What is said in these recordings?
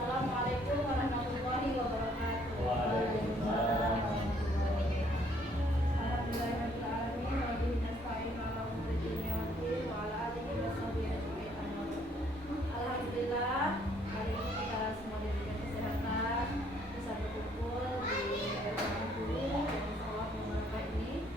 Assalamualaikum warahmatullahi wabarakatuh. Waalaikumsalam. Alhamdulillahirrahmanirrahim. Wabihi nasta'in ala umuri dunya waddin wa ala alihi wa sahbihi ajma'in. Alhamdulillah, hari ini kita semua diberikan kesehatan, bisa berkumpul di ruangan guru dan sholat mubarakah ini.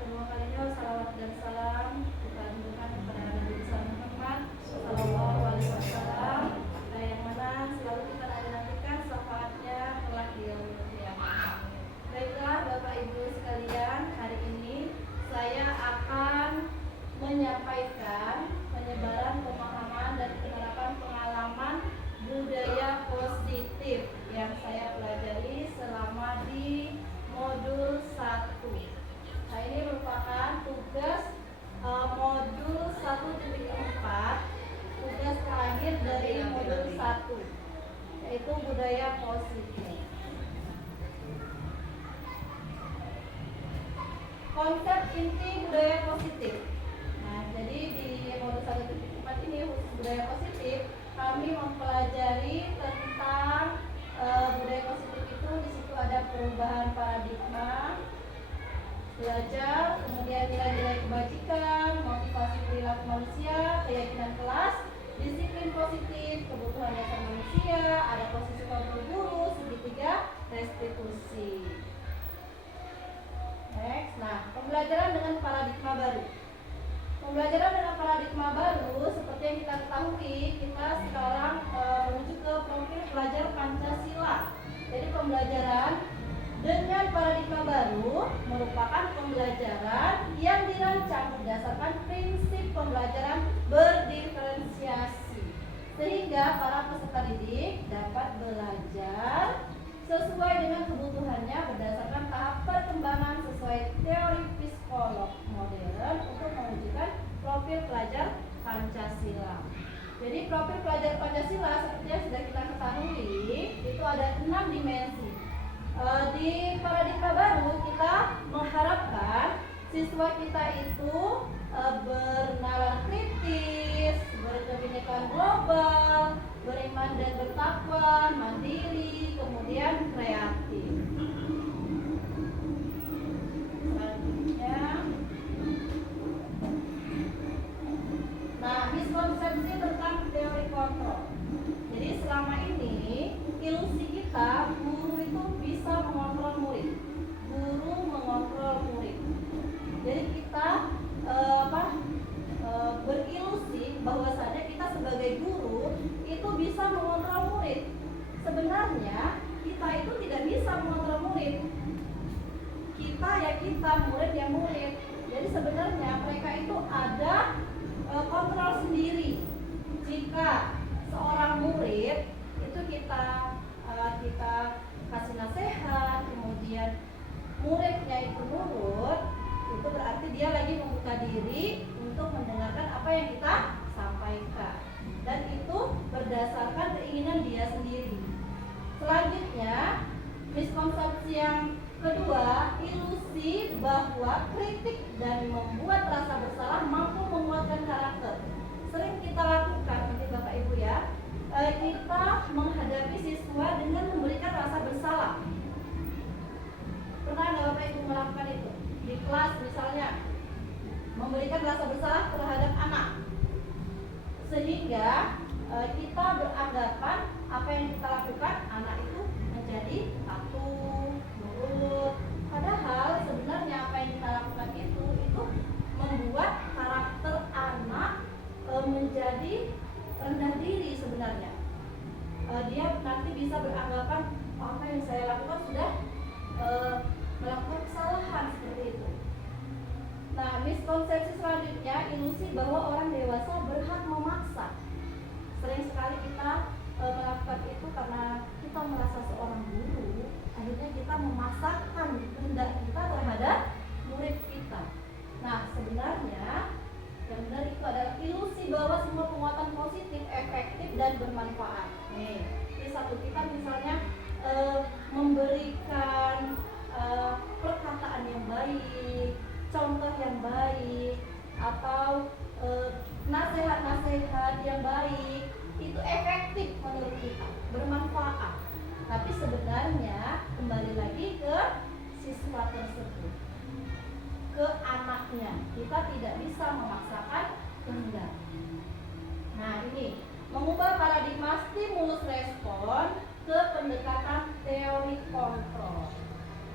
Kedua kalinya salawat dan salam kita aturkan kepada Nabi besar Muhammad sallallahu alaihi wasallam, yang mana selalu kita nantikan syafaatnya kelak di yaumil qiyamah. Baiklah Bapak Ibu sekalian, hari ini saya akan menyampaikan penyebaran pemahaman dan penerapan pengalaman budaya positif yang saya pelajari selama di modul 1. Nah, ini merupakan tugas modul 1.4, tugas terakhir dari modul 1, yaitu budaya positif. Konsep inti budaya positif. Nah, jadi di modul 1.4 ini khusus budaya positif, kami mempelajari tentang budaya positif itu. Di situ ada perubahan paradigma belajar, kemudian nilai-nilai kebajikan, motivasi perilaku manusia, keyakinan kelas, disiplin positif, kebutuhan dasar manusia, ada posisi kontrol guru, segitiga restitusi. Next, nah, pembelajaran dengan paradigma baru. Pembelajaran dengan paradigma baru, seperti yang kita ketahui, kita sekarang menuju ke profil pelajar Pancasila. Jadi pembelajaran dengan paradigma baru merupakan pembelajaran yang dirancang berdasarkan prinsip pembelajaran berdiferensiasi, sehingga para peserta didik dapat belajar sesuai dengan kebutuhannya berdasarkan tahap perkembangan sesuai teori psikolog modern untuk mewujudkan profil pelajar Pancasila. Jadi profil pelajar Pancasila seperti yang sudah kita ketahui itu ada 6 dimensi. Di paradigma baru kita mengharapkan siswa kita itu bernalar kritis, berkebinekaan global, beriman dan bertakwa, mandiri, kemudian kreatif. Selanjutnya, nah, miskonsepsi tentang teori kontrol. Jadi selama ini ilusi kita guru itu bisa mengontrol murid, guru mengontrol murid. Jadi kita berilusi bahwasanya kita sebagai guru itu bisa mengontrol murid. Sebenarnya kita itu tidak bisa mengontrol murid. Kita ya kita, murid ya murid. Jadi sebenarnya mereka itu ada kontrol sendiri. Jika seorang murid itu kita kasih nasihat, kemudian muridnya itu nurut, itu berarti dia lagi membuka diri untuk mendengarkan apa yang kita sampaikan, dan itu berdasarkan keinginan dia sendiri. Selanjutnya, miskonsepsi yang kedua, ilusi bahwa kritik dan membuat rasa bersalah mampu menguatkan karakter. Sering kita lakukan, nanti Bapak Ibu ya, kita menghadapi siswa dengan memberikan rasa bersalah. Pernah nggak Bapak Ibu melakukan itu? Di kelas misalnya, memberikan rasa bersalah terhadap anak, sehingga kita beranggapan apa yang kita lakukan anak itu menjadi patuh, nurut. Padahal sebenarnya apa yang kita lakukan itu membuat karakter anak menjadi rendah diri sebenarnya. Dia nanti bisa beranggapan apa yang saya lakukan sudah melakukan kesalahan seperti itu. Nah, miskonsepsi selanjutnya, ilusi bahwa orang dewasa berhak memaksa. Sering sekali kita melakukan itu karena kita merasa seorang guru, akhirnya kita memaksakan kehendak kita terhadap murid kita. Nah, sebenarnya yang benar itu adalah ilusi bahwa semua penguatan positif, efektif dan bermanfaat. Nih, ini satu kita misalnya memberikan perkataan yang baik, contoh yang baik, atau nasihat-nasihat yang baik, itu efektif menurut kita. A. Tapi sebenarnya kembali lagi ke siswa tersebut, ke anaknya. Kita tidak bisa memaksakan kehendak. Nah, ini mengubah paradigma stimulus respon ke pendekatan teori kontrol.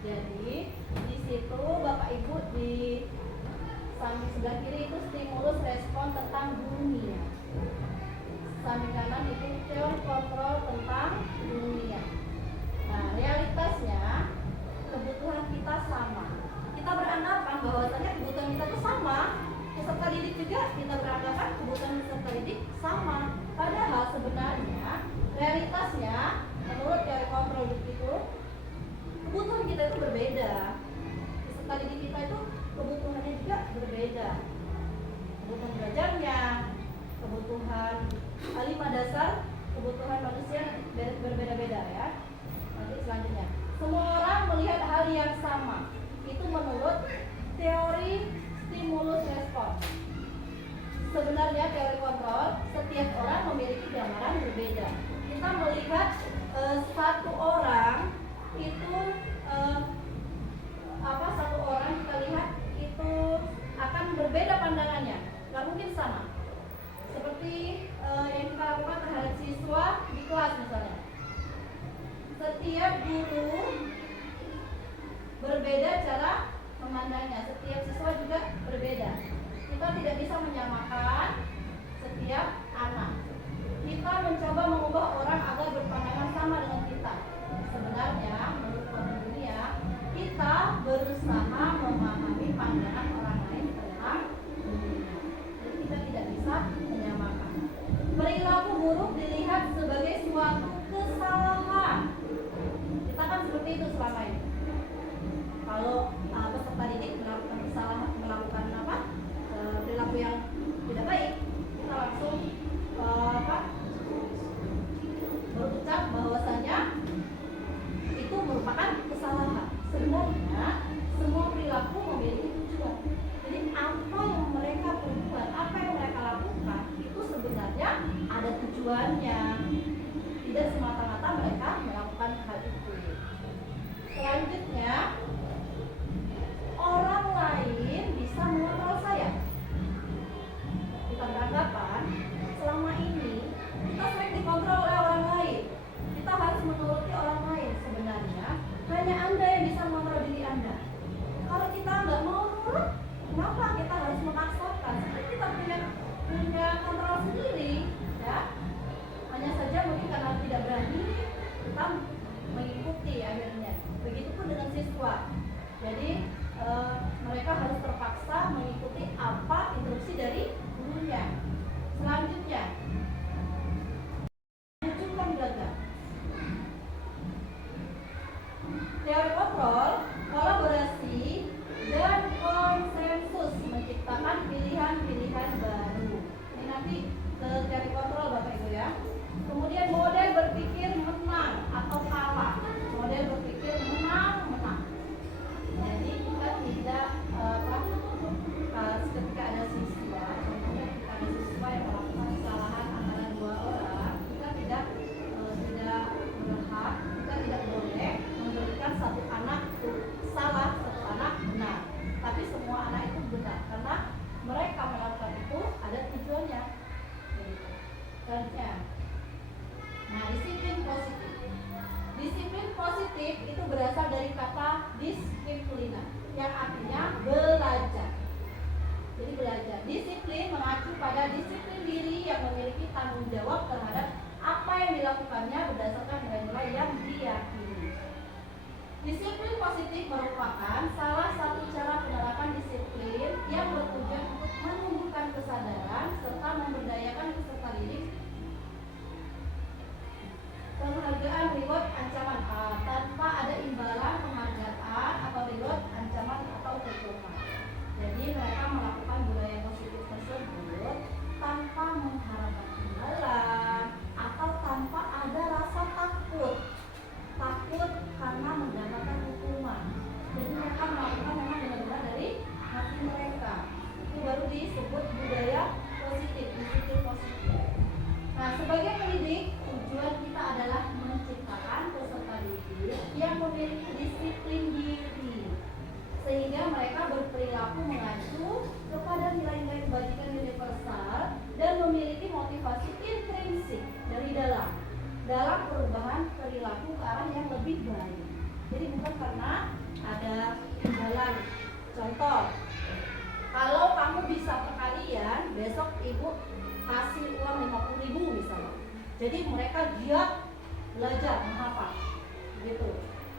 Jadi di situ Bapak Ibu di samping sebelah kiri itu stimulus respon tentang dunia, samping kanan itu teori kontrol tentang dunia. Nah, realitasnya kebutuhan kita sama. Kita beranggapan bahwasanya kebutuhan kita itu sama. Peserta didik juga kita beranggapan kebutuhan peserta didik sama. Padahal sebenarnya realitasnya menurut teori kontrol itu kebutuhan kita itu berbeda. Peserta didik kita itu kebutuhannya juga berbeda. Kebutuhan belajarnya, kebutuhan 5 dasar kebutuhan manusia berbeda-beda ya. Nanti selanjutnya, semua orang melihat hal yang sama. Itu menurut teori stimulus respon. Sebenarnya teori kontrol, setiap orang memiliki gambaran berbeda. Kita melihat satu orang itu satu orang kita lihat itu akan berbeda pandangannya, nggak mungkin sama. Seperti yang kita lakukan terhadap siswa di kelas misalnya. Setiap guru berbeda cara memandangnya, setiap siswa juga berbeda. Kita tidak bisa menyamakan setiap anak. Kita mencoba mengubah orang agar berpandangan sama dengan kita. Sebenarnya menurut dunia, kita berusaha memahami pandangan orang lain tentang dunia. Jadi kita tidak bisa menyamakan. Perilaku buruk dilihat sebagai suatu kesalahan. Kita kan seperti itu selama ini. Kalau peserta didik melakukan kesalahan, melakukan perilaku yang tidak baik, kita langsung berucap bahwasanya itu merupakan kesalahan. Sebenarnya semua perilaku memiliki tujuan. Jadi apa yang mereka perbuat, apa yang mereka lakukan itu sebenarnya ada tujuannya. Tidak semata-mata mereka melakukan hal itu. Selanjutnya, orang lain bisa mengontrol saya. Kita beranggapan selama ini kita sering dikontrol oleh orang lain. Kita harus menuruti orang lain. Sebenarnya hanya Anda yang bisa mengontrol diri Anda. Kalau kita nggak mau nurut, kenapa kita harus memaksakan? Kita punya kontrol sendiri, ya. Hanya saja mungkin karena tidak berani, kita mengikuti akhirnya. Begitupun dengan siswa. Jadi mereka harus terpaksa mengikuti apa instruksi dari gurunya. Selanjutnya, wujudkan gagal. Teori kontrol, kolaborasi, dan konsensus menciptakan pilihan-pilihan baru. Ini nanti ke teori kontrol Bapak Ibu ya. Kemudian model berpikir menang atau kalah. Model berpikir menang. Jadi kita tidak ketika ada siswa, contohnya ketika ada siswa yang melakukan kesalahan antara 2 orang, kita tidak berhak, kita tidak boleh memberikan satu anak salah, satu anak benar. Tapi semua anak itu benar karena mereka melakukan itu ada tujuannya. Selanjutnya, nah disiplin positif. Disiplin positif itu berasal dari kata disiplina, yang artinya belajar. Jadi belajar. Disiplin mengacu pada disiplin diri yang memiliki tanggung jawab terhadap apa yang dilakukannya berdasarkan nilai-nilai yang diyakini. Disiplin positif merupakan salah satu cara penerapan disiplin yang bertujuan untuk menumbuhkan kesadaran serta memberdayakan peserta didik. Penghargaan, reward, ancaman tanpa ada imbalan penghargaan atau reward, ancaman atau hukuman. Jadi mereka melakukan budaya positif tersebut tanpa mengharapkan imbalan atau tanpa ada rasa takut karena mendapatkan hukuman. Jadi mereka melakukan memang benar-benar dari hati mereka. Itu baru disebut budaya positif, disiplin positif. Nah, sebagai pendidik, tujuan kita adalah menciptakan dalam perubahan perilaku ke arah yang lebih baik. Jadi bukan karena ada jalan. Contoh, kalau kamu bisa perkalian, besok ibu kasih uang 50.000 misalnya. Jadi mereka giat belajar menghafal, gitu.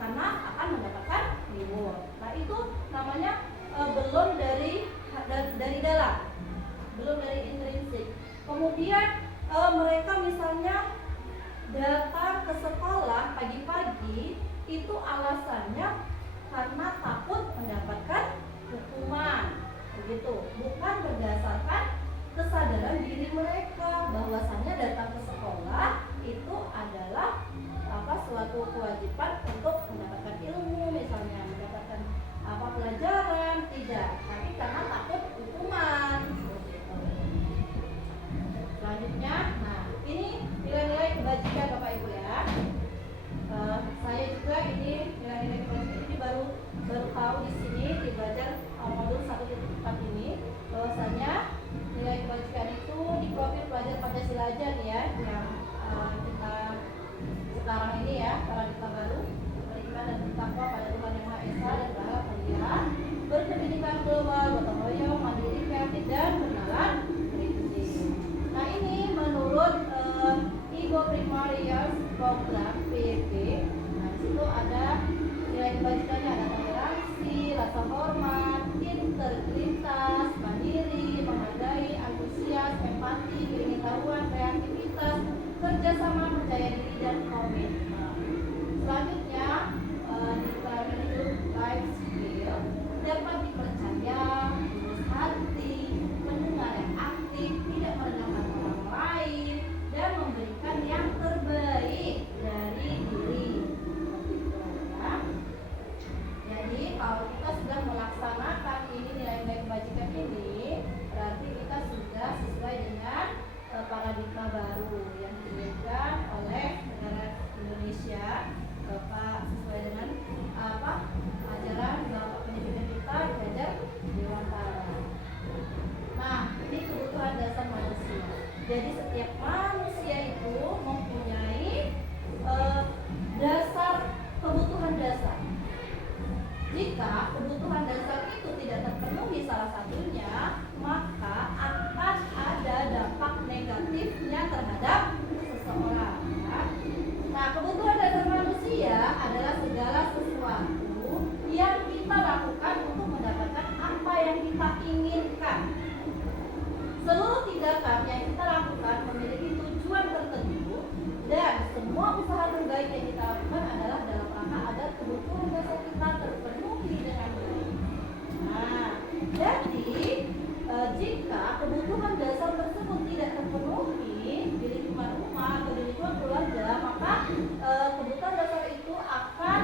Karena akan mendapatkan reward. Nah itu namanya belum dari dalam, belum dari intrinsik. Kemudian mereka misalnya datang ke sekolah pagi-pagi itu alasannya karena takut mendapatkan hukuman, begitu. Bukan berdasarkan kesadaran diri mereka bahwasannya datang ke sekolah itu adalah suatu kewajiban untuk mendapatkan ilmu, misalnya mendapatkan pelajaran, tidak, tapi karena takut hukuman. Selanjutnya, nah ini nilai-nilai kebajikan Bapak Ibu ya. Saya juga ini nilai-nilai kebajikan ini baru tahu di sini di belajar modul 1.4 ini bahwasanya nilai kebajikan itu di profil pelajar Pancasila aja nih ya, yang kita sekarang ini ya, paradigma baru, beriman dan bertakwa pada Tuhan Yang Maha Esa dan berharap mulia, berpendidikan global, gotong royong, mandiri, kreatif dan bernalar kritis. Nah ini menurut Igo Primary Years Program PYP. Nah disitu ada nilai kebajikannya, ada toleransi, rasa hormat, integritas, mandiri, menghargai, antusias, empati, pengetahuan, kreativitas, kerjasama, percaya diri dan komitmen. Selanjutnya di hidup life skill dapat dipercaya, tulus hati, mendengar yang aktif, tidak merendahkan orang lain, dan memberikan yang terbaik dari diri. Ya. Jadi kalau kita sudah melaksanakan ini nilai-nilai kebajikan ini, berarti kita sudah sesuai dengan paradigma baru yang diinginkan oleh negara Indonesia, Bapak, sesuai dengan ajaran Bapak pendidikan kita belajar Dewantara. Nah, ini kebutuhan dasar manusia. Jadi setiap manusia itu mempunyai dasar kebutuhan dasar. Jika kebutuhan dasar itu tidak terpenuhi salah satunya, maka akan ada dampak negatifnya terhadap seseorang. Nah, kebutuhan dasar manusia adalah segala sesuatu yang kita lakukan untuk mendapatkan apa yang kita inginkan. Seluruh tindakan yang kita lakukan memiliki tujuan tertentu, dan semua usaha terbaik yang kita lakukan adalah dalam rangka agar kebutuhan dasar kita terpenuhi dengan baik. Nah, jadi jika kebutuhan dasar tersebut tidak terpenuhi di lingkungan rumah atau di lingkungan keluarga, maka kebutuhan dasar itu akan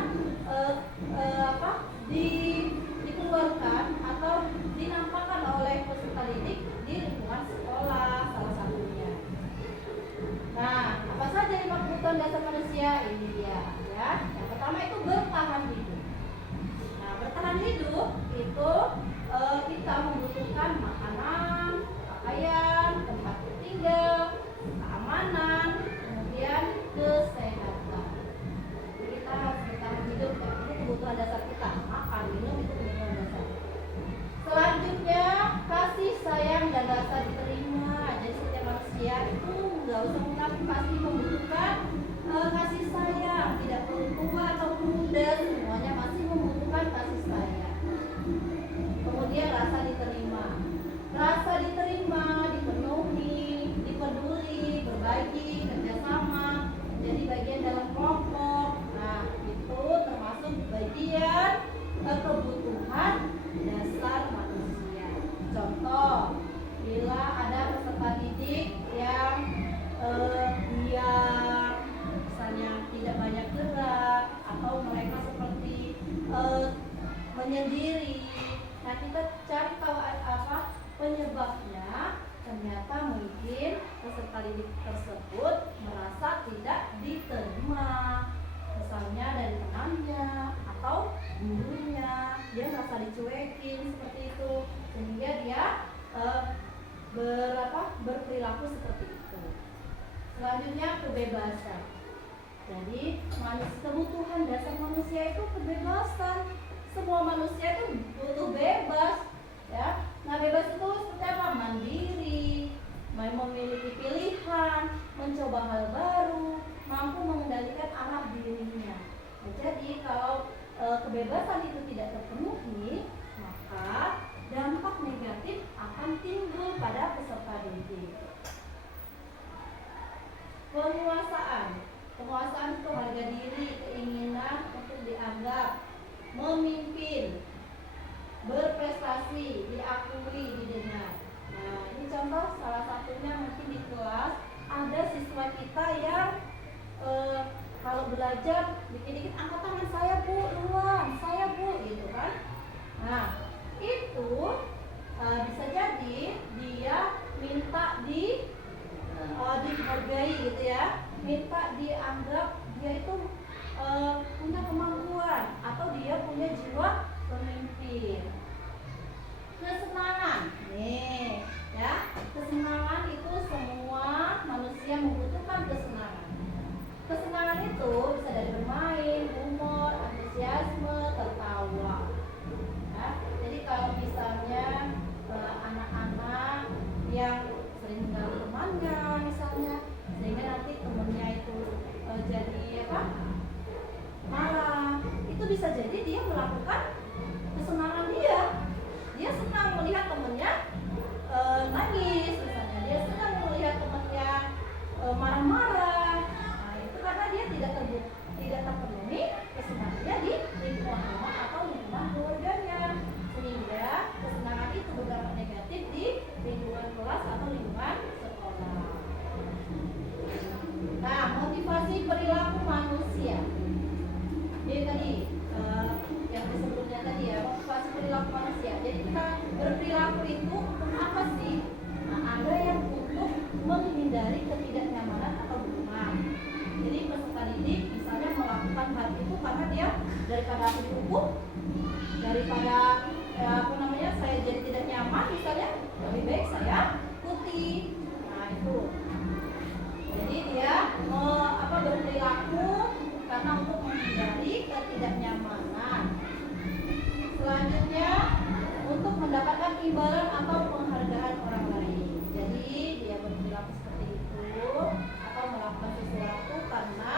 dikeluarkan atau dinampakkan oleh peserta didik di lingkungan sekolah salah satunya. Nah, apa saja lima kebutuhan dasar manusia? Ini dia ya. Yang pertama itu bertahan hidup. Nah, bertahan hidup itu kita membutuhkan makanan, pakaian, tempat tinggal, keamanan, kemudian kesehatan. Kita harus bertahan hidup ya. Ini kebutuhan dasar kita. Makan, minum itu kebutuhan dasar. Selanjutnya kasih sayang dan rasa diterima. Jadi setiap manusia itu nggak usah mengatakan pasti membutuhkan kasih sayang. Tidak perlu tua atau muda, semuanya masih membutuhkan kasih sayang. Kemudian rasa diterima. Rasa diterima, dipenuhi, dipeduli, berbagi, kerjasama, menjadi bagian dalam kelompok. Nah, itu termasuk bagian kebutuhan dasar manusia. Contoh, bila ada peserta didik yang dia misalnya tidak banyak gerak atau mereka seperti menyendiri. Nah, kita cari tahu apa penyebabnya. Ternyata mungkin peserta didik tersebut merasa tidak diterima, misalnya dari temannya atau gurunya, dia merasa dicuekin seperti itu, sehingga dia berperilaku seperti itu. Selanjutnya kebebasan. Jadi kebutuhan dasar manusia itu kebebasan. Semua manusia itu butuh bebas, ya. Nah, bebas itu seperti apa? Mandiri, memiliki pilihan, mencoba hal baru, mampu mengendalikan arah dirinya. Nah, jadi kalau kebebasan itu tidak terpenuhi, maka dampak negatif akan timbul pada peserta didik. Penguasaan itu harga diri, keinginan untuk dianggap, memimpin, berprestasi, diakui, didengar. Nah, ini contoh salah satunya mungkin di kelas ada siswa kita yang kalau belajar dikit-dikit angkat tangan, saya bu, duluan, saya bu, gitu kan. Nah, itu bisa jadi dia minta dihargai gitu ya, minta dianggap dia itu punya kemampuan atau dia punya jiwa pemimpin. Kesenangan, nih ya, kesenangan itu semua manusia membutuhkan kesenangan. Kesenangan itu bisa dari bermain, humor, antusiasme, tertawa. Ya, jadi kalau misalnya anak-anak yang sering mengganggu temannya misalnya, sehingga nanti temennya itu jadi marah, itu bisa jadi dia melakukan kesenangan dia. Dia senang melihat temennya nangis misalnya, dia senang melihat temennya marah-marah. Nah, itu karena dia tidak terpenuhi kesenangannya di lingkungan rumah atau lingkungan keluarganya, sehingga kesenangan itu berdampak negatif di lingkungan kelas atau lingkungan sekolah. Nah, motivasi perilaku manusia. Jadi tadi yang disebutnya tadi ya, motivasi perilaku manusia. Jadi kita berperilaku itu untuk apa sih? Nah, ada yang untuk menghindari ketidaknyamanan atau hukuman. Jadi peserta didik misalnya melakukan hal itu karena dia daripada aku dihukum, daripada saya jadi tidak nyaman misalnya, lebih baik saya ikuti. Nah, itu. Jadi dia berperilaku karena untuk menghindari ketidaknyamanan. Selanjutnya untuk mendapatkan imbalan atau penghargaan orang lain. Jadi dia berperilaku seperti itu atau melakukan sesuatu karena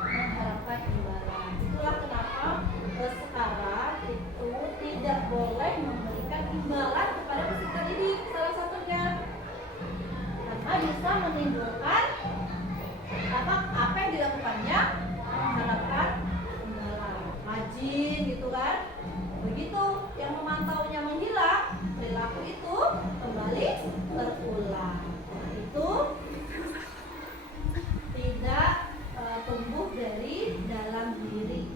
mengharapkan imbalan. Itulah kenapa sekarang itu tidak boleh memberikan imbalan kepada peserta didik, salah satunya karena bisa menimbulkan apa yang dilakukannya mengharapkan imbalan, rajin gitu kan. Begitu yang memantaunya menghilang, perilaku itu kembali terulang. Itu tidak tumbuh dari dalam diri.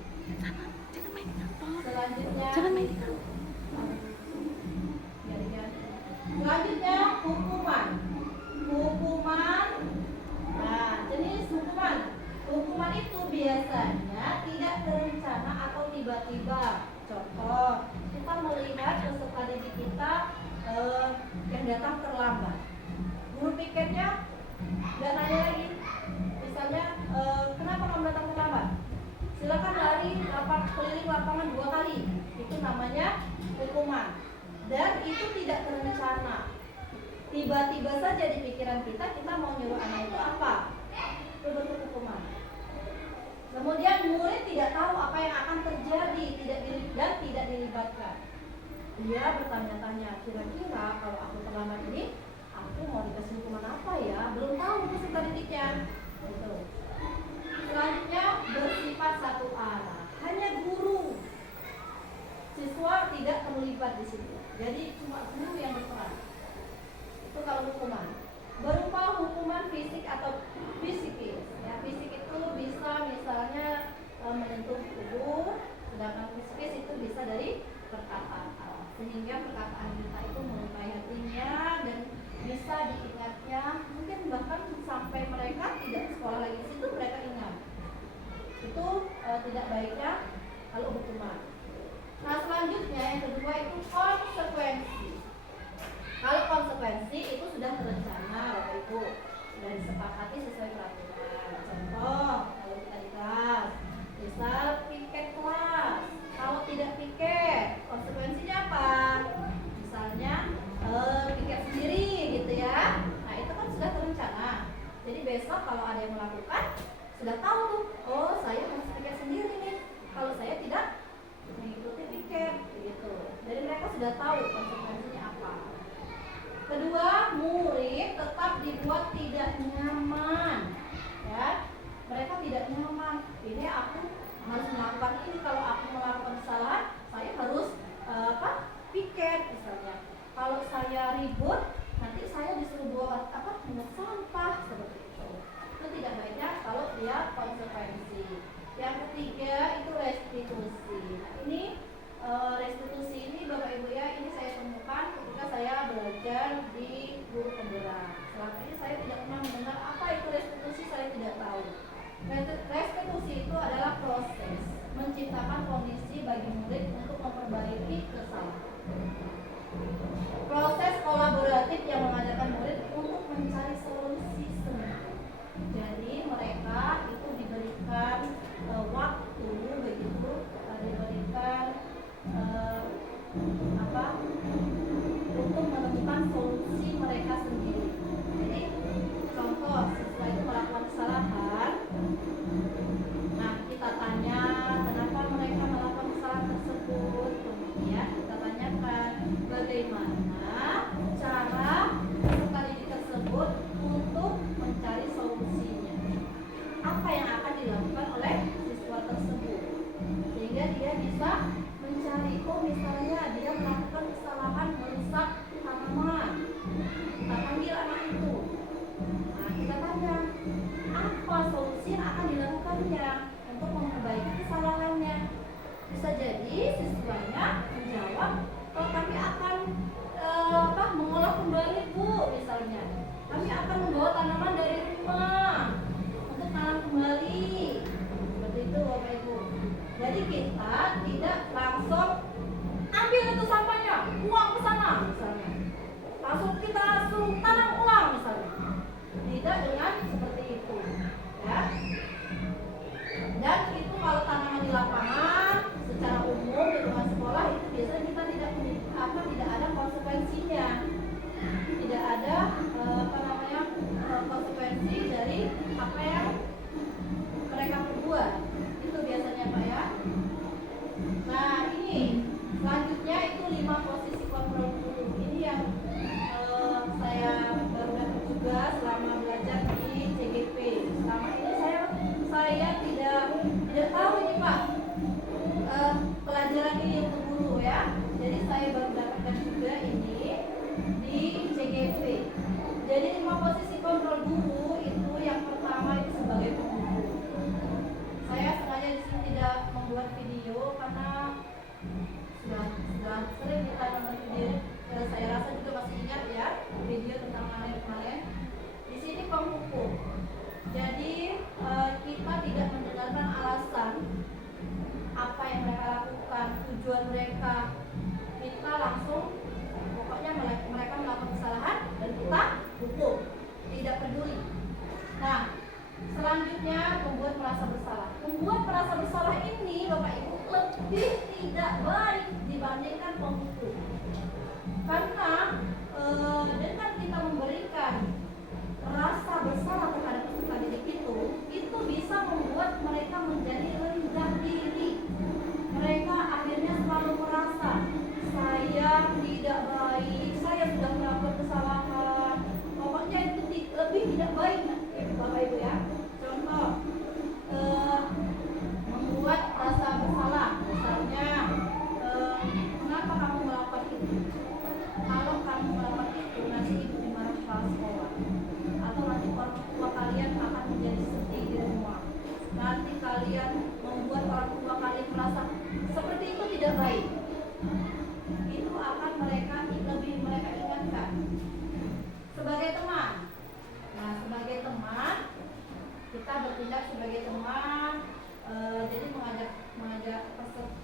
Selanjutnya hukuman. Nah, jenis hukuman. Hukuman itu biasanya tidak terencana atau tiba-tiba. Contoh, kita melihat peserta didik kita yang datang terlambat. Guru piketnya nggak nanya lagi. Misalnya, kenapa kamu datang terlambat? Silakan lari keliling lapangan 2 kali. Itu namanya hukuman. Dan itu tidak terencana. Tiba-tiba saja di pikiran kita mau nyuruh anak itu apa? Itu bentuk hukuman. Kemudian murid tidak tahu apa yang akan terjadi, tidak dilibatkan. Dia bertanya-tanya, kira-kira kalau aku terlambat ini, aku mau dikasih hukuman apa ya? Belum tahu peserta didiknya. Gitu. Selanjutnya bersifat satu arah. Hanya guru, siswa tidak terlibat di situ. Jadi cuma guru yang berperan. Itu kalau hukuman. Berupa hukuman fisik atau psikis. Ya, fisik itu bisa misalnya menyentuh tubuh, sedangkan psikis itu bisa dari perkataan. Sehingga perkataan kita itu melukai hatinya dan bisa diingatnya. Mungkin bahkan sampai mereka tidak sekolah lagi di situ, mereka ingat. Itu tidak baiknya kalau hukuman. Nah, selanjutnya yang kedua itu konsekuensi. Kalau konsekuensi itu sudah terencana, Bapak Ibu, sudah disepakati sesuai peraturan. Contoh, kalau melakukan sudah tahu tuh, oh saya harus piket sendiri nih kalau saya tidak mengikuti piket gitu. Jadi mereka sudah tahu konsekuensinya apa. Kedua, murid tetap dibuat tidak nyaman, ya. Mereka tidak nyaman. Ini aku harus melakukan ini, kalau aku melakukan kesalahan, saya harus piket misalnya. Kalau saya ribut, nanti saya disuruh buat pungut sampah seperti itu. Itu tidak baiknya kalau dia konsekuensi. Yang ketiga itu restitusi. Nah, ini restitusi ini Bapak Ibu ya, ini saya temukan ketika saya belajar di guru penggerak. Selama ini saya tidak pernah mendengar apa itu restitusi, saya tidak tahu. Restitusi itu adalah proses menciptakan kondisi bagi murid untuk memperbaiki kesalahan. Proses kolaboratif yang mengajarkan murid untuk mencari solusi sendiri. Jadi mereka itu diberikan waktu begitu, diberikan untuk menemukan solusi mereka sendiri. Jadi contoh, siswa itu melakukan kesalahan. Nah, kita tanya kenapa mereka melakukan kesalahan tersebut. Kemudian kita tanyakan bagaimana cara peserta didik tersebut untuk mencari solusinya. Apa yang akan dilakukan oleh siswa tersebut sehingga dia bisa mencari, oh misalnya dia melakukan kesalahan merusak tanaman. Kita panggil anak itu. Nah, kita tanya apa solusi yang akan dilakukannya untuk memperbaiki kesalahannya. Bisa jadi siswanya menjawab, oh kami akan mengolah kembali Bu, misalnya. Kami akan membawa tanaman dari rumah untuk tanam kembali. Seperti itu Bapak Ibu. Jadi kita tidak langsung ambil itu sampahnya, buang ke sana misalnya. Langsung kita suruh tanam ulang misalnya. Tidak dengan seperti itu, ya. Dan itu kalau tanaman di lapangan secara umum di rumah sekolah itu biasanya kita tidak ada konsekuensinya. Tidak ada konsekuensi dari apa yang mereka perbuat. Itu biasanya Pak ya. Nah, ini selanjutnya itu 5 posisi kontrol guru. Ini yang saya baru dapat juga selama belajar di CGP. Selama ini saya tidak tahu ini Pak, pelajaran ini untuk guru ya. Jadi saya baru dapatkan juga ini di CGP. Jadi 5 posisi kontrol guru itu yang pertama itu sebagai pengurus. Saya sengaja di sini tidak membuat video karena sudah sering kita nonton video. Saya rasa juga masih ingat ya video tentang kemarin. Di sini penghukum. Jadi kita tidak mendengarkan alasan apa yang mereka lakukan, tujuan mereka. Kita langsung pokoknya mereka melakukan kesalahan dan kita hukum, tidak peduli. Nah, selanjutnya membuat merasa bersalah. Membuat merasa bersalah ini Bapak Ibu lebih tidak baik dibandingkan penghukum. Karena dengan kita memberikan rasa bersalah terhadap peserta didik itu bisa membuat mereka menjadi rendah diri. Mereka akhirnya selalu merasa saya tidak baik, saya sudah melakukan kesalahan. Pokoknya itu lebih tidak baik, Bapak Ibu ya. Contoh, membuat rasa bersalah. Misalnya, mengapa kamu melakukan itu? Kalau kamu melakukan itu, nanti ibu dimarah kepala sekolah. Atau nanti orang tua kalian akan menjadi sedih di rumah. Nanti kalian membuat orang tua kalian merasa seperti itu tidak baik. Itu akan mereka ingatkan. Sebagai teman. Nah, sebagai teman kita bertindak sebagai teman. Jadi mengajak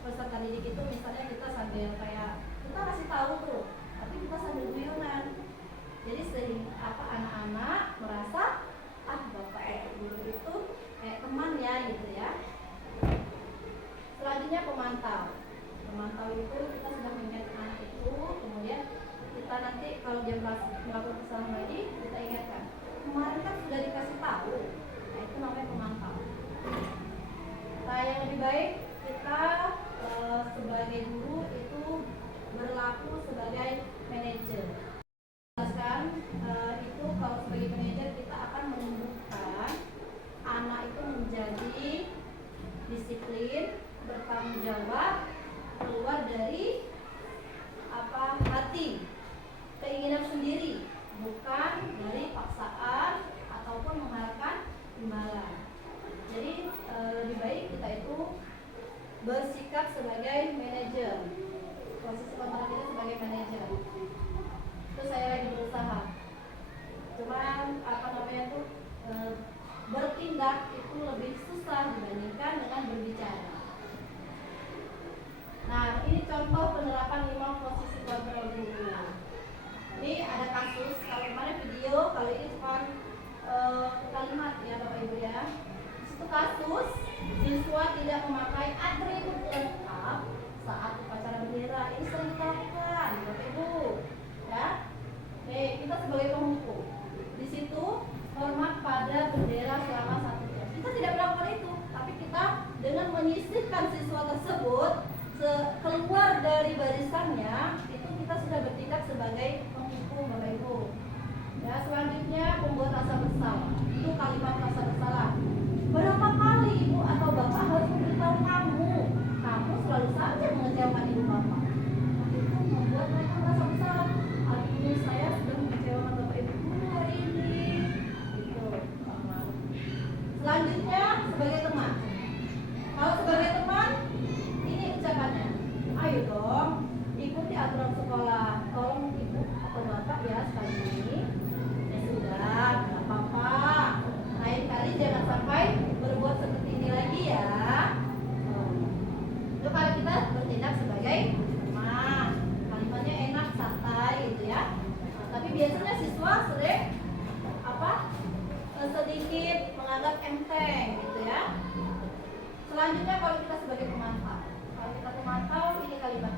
peserta didik itu misalnya kita sambil kayak kita kasih tahu tuh, tapi kita sambil guyonan. Jadi sehingga anak-anak merasa bapak guru itu kayak teman ya gitu ya. Selanjutnya pemantau. Pemantau itu kita sudah mengingatkan anak itu, kemudian kita nanti kalau dia melakukan kesalahan lagi kita ingatkan. Kemarin kan sudah dikasih tahu. Nah, itu disiplin, bertanggung jawab, keluar dari hati, keinginan sendiri, bukan dari paksaan ataupun mengharapkan imbalan. Jadi lebih baik kita itu bersikap sebagai manajer, posisi kontrol kita sebagai manajer. Itu saya lagi berusaha, cuman bertindak itu lebih susah dibandingkan dengan berbicara. Nah, ini contoh penerapan 5 posisi kontrol dulu. Ini ada kasus, kalau kemarin video, kalau ini cuma kalimat ya Bapak Ibu ya. Itu kasus siswa tidak memakai atribut lengkap saat upacara bendera. Ini sering dilakukan Bapak Ibu ya. Kita sebagai penghukum di situ hormat pada bendera selama 1 jam. Kita tidak melakukan itu, tapi kita dengan menyisihkan siswa tersebut keluar dari barisannya, itu kita sudah bertindak sebagai penghukum Bapak Ibu. Ya, selanjutnya membuat rasa bersalah. Itu kalimat rasa bersalah. Berapa kali ibu atau bapak harus memberitahu kamu selalu saja mengecewakan ibu bapak. Itu membuat mereka merasa bersalah. Aduh, saya sudah mengecewakan bapak ibu hari ini. Gitu. Selanjutnya sebagai teman. Kalau sebagai teman, ini ucapannya. Ayo dong, ikuti aturan sekolah. Tolong ibu atau bapak ya sekali ini. Ya sudah, nggak apa-apa. Lain kali jangan sampai berbuat seperti ini lagi ya. Itu kalau kita bertindak sebagai teman, kalimatnya enak, santai gitu ya. Tapi biasanya siswa sering sedikit menganggap enteng gitu ya. Selanjutnya kalau kita sebagai pemantau, kalau kita pemantau ini kalimat,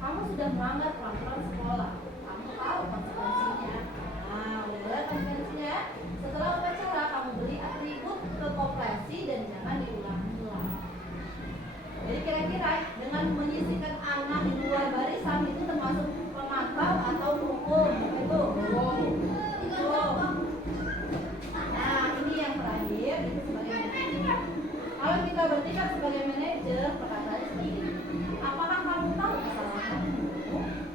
kamu sudah melanggar peraturan sekolah, kamu tahu konsekuensinya. Nah, udah konsekuensinya. Setelah upacara kamu beli atribut ke koperasi dan jangan diulang-ulang. Jadi kira-kira dengan menyisihkan anak di luar barisan itu termasuk pemantau atau hukum? Itu. Nah, ini yang terakhir itu sebagai manajer. Kalau kita bertindak sebagai manajer, perkataannya seperti ini. Apakah kamu tahu kesalahanmu?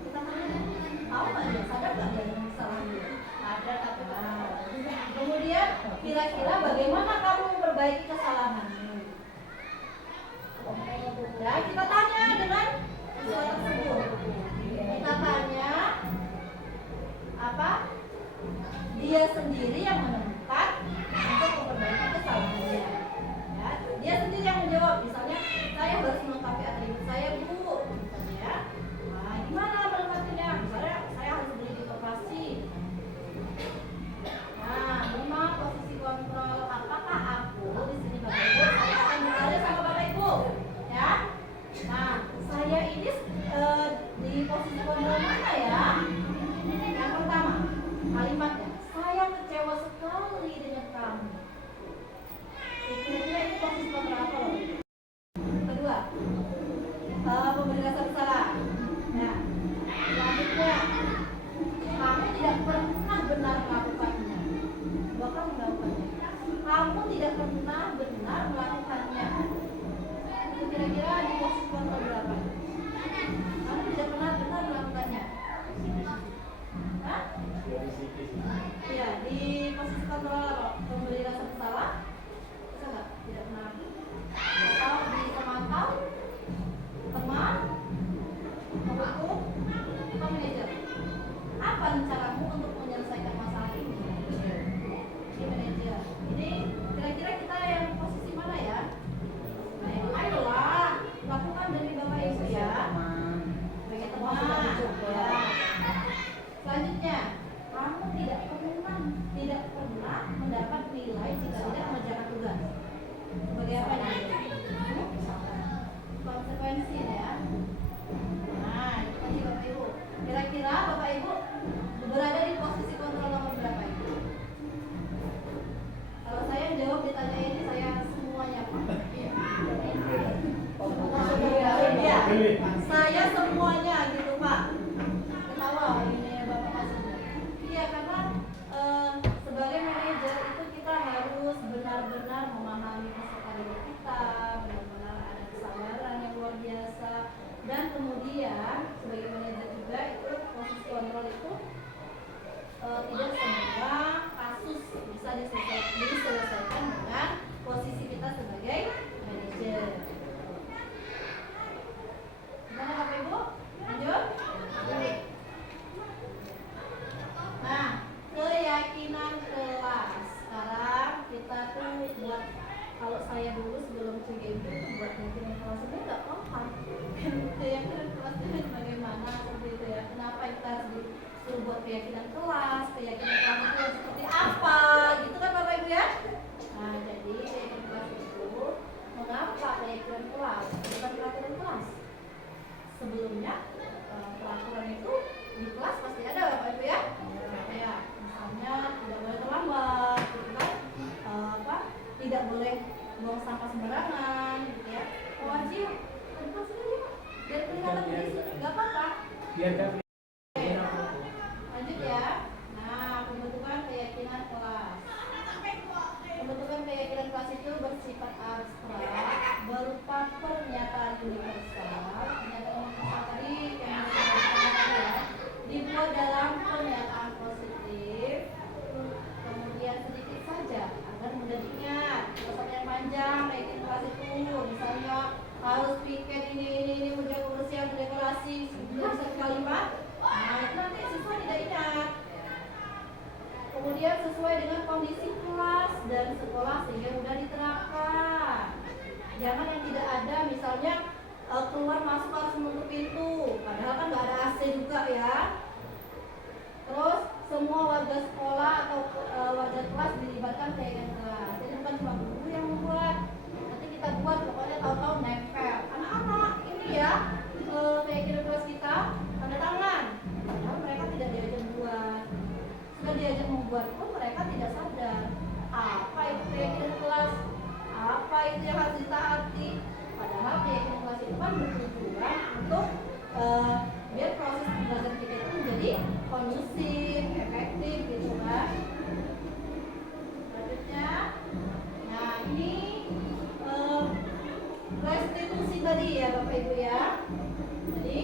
Kita tanya, tahu nggak dia? Sadar nggak dia dengan kesalahannya? Ada kata. Kemudian kira-kira bagaimana kamu memperbaiki kesalahanmu? Ya, kita tanya dengan siswa tersebut. Kita tanya dia sendiri yang menemukan untuk memperbaiki kesalahannya. Ya, dia sendiri yang menjawab. Misalnya, saya harus melengkapi atribut saya bu. Misalnya, ya. Nah, gimana melengkapinya? Misalnya, saya harus beli di koperasi. Nah, 5 posisi kontrol. Apakah aku di sini Bapak Ibu? Saya akan bertanya sama Bapak Ibu, ya. Nah, saya ini di posisi kontrol mana ya? Yang pertama, kalimatnya, saya kecewa sekali dengan kamu. Kira-kira ini posisi kontrol apa loh? Kedua, pemberi rasa bersalah. Nah, selanjutnya, kamu tidak pernah benar melakukannya. Bahkan melakukannya. Kamu tidak pernah benar melakukannya. Itu kira-kira di posisi kontrol berapa? Kamu tidak pernah benar melakukannya. Hah? Iya, di posisi kontrol apa? Pemberi rasa bersalah? Bisa nggak? Tidak pernah. Atau di pemantau? Teman? Penghukum? Atau manajer? Apa caramu untuk menyelesaikan masalah ini? Di manajer. Ini kira-kira kita yang posisi mana ya? Ayolah, lakukan demi Bapak Ibu ya. Sebagai teman. Ya. Selanjutnya, kamu tidak pernah mendapat nilai jika tidak mengerjakan tugas. Sebagai apa nih? Konsekuensi ya. Nah, itu tadi Bapak Ibu. Kira-kira Bapak Ibu berada di posisi kontrol nomor berapa itu? Kalau saya jawab ditanya ini, saya semuanya Pak. Iya. Saya semuanya gitu Pak. Ketawa ini Bapak maksudnya. Iya, karena sebagai manajer itu kita harus benar-benar memahami peserta didik kita, tidak semua kasus bisa diselesaikan dengan posisi kita sebagai manajer. Gimana Bapak Ibu? Lanjut? Nah, keyakinan kelas. Sekarang kita tuh buat, kalau saya dulu sebelum CGMP itu buat keyakinan kelas itu nggak paham. Keyakinan kelas itu bagaimana seperti itu ya? Kenapa kita harus disuruh buat keyakinan kelas? Keyakinan kelas itu seperti apa? Gitu kan Bapak Ibu ya? Nah, jadi keyakinan kelas itu mengapa keyakinan kelas? Bukan peraturan kelas. Sebelumnya peraturan itu di kelas pasti ada Bapak Ibu ya. Ya, misalnya tidak boleh terlambat, gitu kan? Tidak boleh buang sampah sembarangan, gitu ya. Wajib, tentu saja, biar kelihatan berisik, nggak apa-apa. Lanjut ya. Nah, pembentukan keyakinan kelas. Pembentukan keyakinan kelas itu bersifat abstrak, berupa pernyataan universal. Pernyataan universal tadi yang ya, dibuat dalam pernyataan positif, kemudian sedikit saja agar mudah diingat. Tidak usah yang panjang keyakinan kelas itu. Misalnya harus piket ini menjaga kebersihan, dekorasi, sudah bisa kalimat. Nah, itu nanti siswa tidak ingat. Kemudian sesuai dengan kondisi kelas dan sekolah sehingga mudah diterapkan. Jangan yang tidak ada, misalnya keluar masuk harus menutup pintu, padahal kan nggak ada AC juga ya. Terus semua warga sekolah atau warga kelas dilibatkan keyakinan kelas. Jadi bukan cuma guru yang membuat, nanti kita buat pokoknya tahu-tahu nempel. Anak-anak ini ya keyakinan kelas kita tanda tangan, padahal mereka tidak diajar buat. Sudah diajak membuat pun mereka tidak sadar apa itu keyakinan kelas, apa itu yang harus ditaati. Padahal keyakinan kelas itu kan bertujuan untuk biar proses pembelajaran kita itu menjadi kondusif, efektif gitu kan. Selanjutnya, nah ini restitusi tadi ya Bapak Ibu ya. Jadi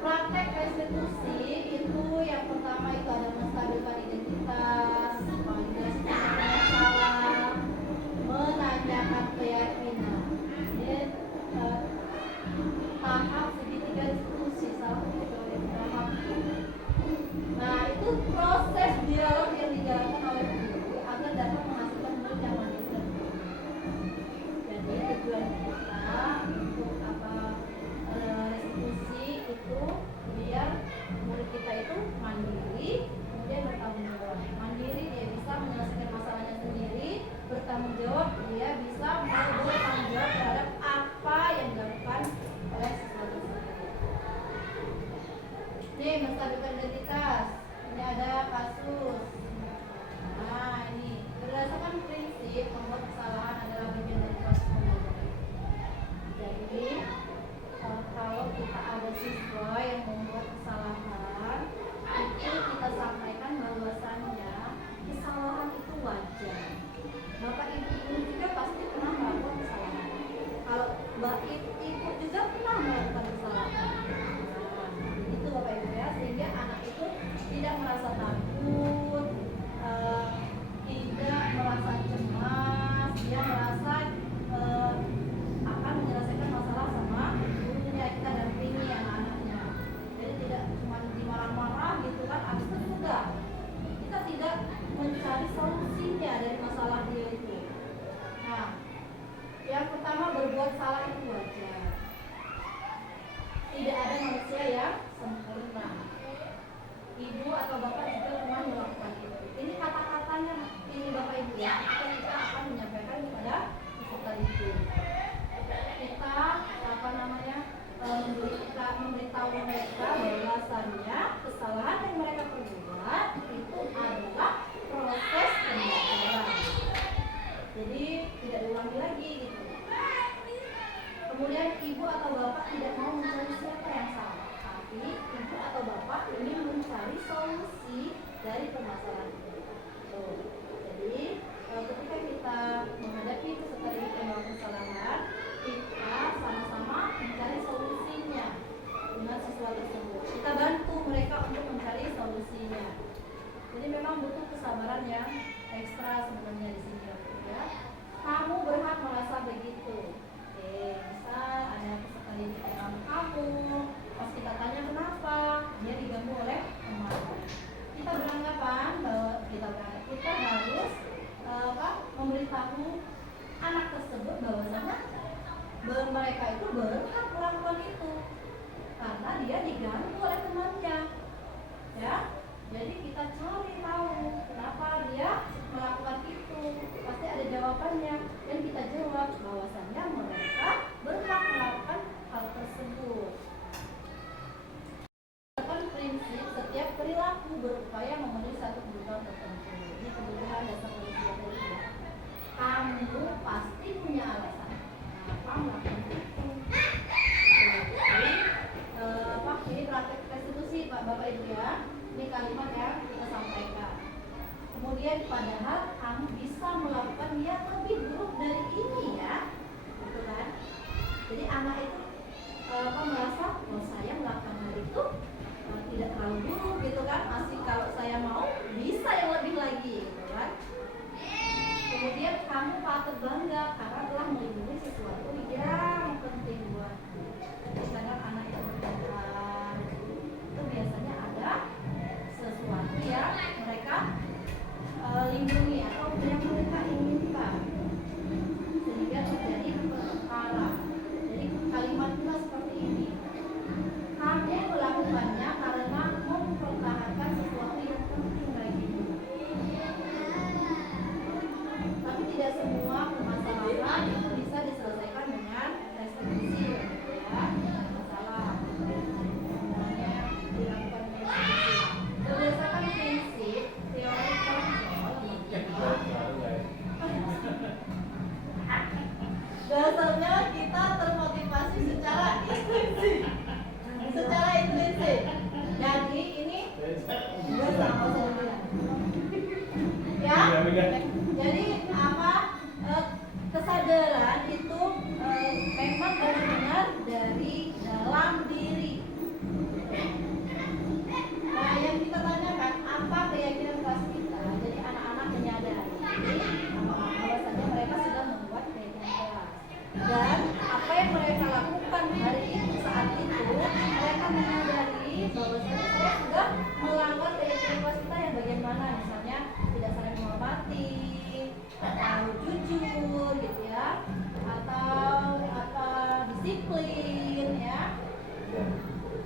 praktek restitusi itu yang pertama itu ada menstabilkan identitas, menjelaskan masalah, menanyakan keyakinan. Ini tahap segitiga diskusi, salah satu tahap. Nah, itu proses dialog yang dijalankan oleh guru agar dapat menghasilkan murid yang mandiri. Jadi tujuan kita untuk restitusi itu biar murid kita itu mandiri, kemudian bertanggung jawab. Mandiri dia bisa menyelesaikan masalahnya sendiri, bertanggung jawab dia bisa bertanggung jawab terhadap apa yang dilakukan oleh siswa tersebut. Ini menstabilkan identitas. Ini ada kasus. Nah, ini berdasarkan prinsip membuat kesalahan adalah bagian dari proses pembelajaran. Jadi kalau kita ada siswa yang membuat kesalahan, itu kita sampaikan bahwasannya kesalahan itu wajar. Bapak Ibu guru juga pasti pernah melakukan kesalahan. Kalau Mbak Ibu juga pernah melakukan kesalahan. Nah, itu Bapak Ibu ya, sehingga anak itu tidak merasa takut, tidak merasa cemas, dia merasa akan menyelesaikan masalah sama gurunya. Kita dampingi anak-anaknya, jadi tidak cuma dimarah-marah gitu kan, habis itu sudah kita tidak mencari solusinya dari masalah dia itu. Nah, yang pertama, berbuat salah itu wajar. Tidak ada manusia yang sempurna. Ibu atau bapak juga pernah melakukan itu. Ini kata-katanya ini Bapak Ibu ya, kita akan menyampaikan kepada peserta didik. Kita memberitahu mereka bahwasannya kesalahan yang mereka perbuat itu adalah proses pembelajaran. Jadi tidak diulangi lagi gitu. Kemudian memberitahu anak tersebut bahwasanya mereka itu berhak melakukan itu karena dia diganggu oleh temannya, ya. Jadi kita cari tahu kenapa dia melakukan itu, pasti ada jawabannya, dan kita jawab bahwasanya mereka berhak melakukan hal tersebut. Prinsip setiap perilaku berupaya memenuhi satu kebutuhan tertentu. Ini kebutuhan dasar manusia tadi ya. Kamu pasti punya alasan kenapa melakukan itu. Ini praktek restitusi Pak Bapak Ibu ya. Ini kalimat yang kita sampaikan. Kemudian padahal kamu bisa melakukan yang lebih buruk dari ini ya, gitu kan? Jadi anak itu merasa kalau saya melakukan hal itu tidak terlalu buruk gitu kan, masih kalau saya mau bisa yang lebih lagi gitu kan. Kemudian kamu patut bangga karena telah melindungi sesuatu yang penting buatku. Misalnya anak yang berkata itu biasanya ada sesuatu yang mereka lindungi atau yang mereka inginkan sehingga terjadi perkara. Jadi kalimatnya seperti ini, kamu melakukannya karena mempertahankan sesuatu yang penting bagimu. Tapi tidak semua permasalahan itu bisa diselesaikan dengan restitusi ya. Masalah semuanya dilakukan restitusi berdasarkan prinsip teori kontrol. Dasarnya kita termotivasi secara intrinsik. Jadi ini bersama saya ya. Jadi apa, kesadaran itu memang benar-benar dari dalam diri. Nah, yang kita tanyakan apa keyakinan kelas kita. Jadi anak-anak menyadari bahwasanya mereka sudah membuat keyakinan kelas, dan apa yang mereka lakukan hari itu saat itu mereka menyadari bahwasanya saya sudah melanggar keyakinan kelas kita yang bagian mana, misalnya tidak saling menghormati atau jujur gitu ya, atau disiplin ya.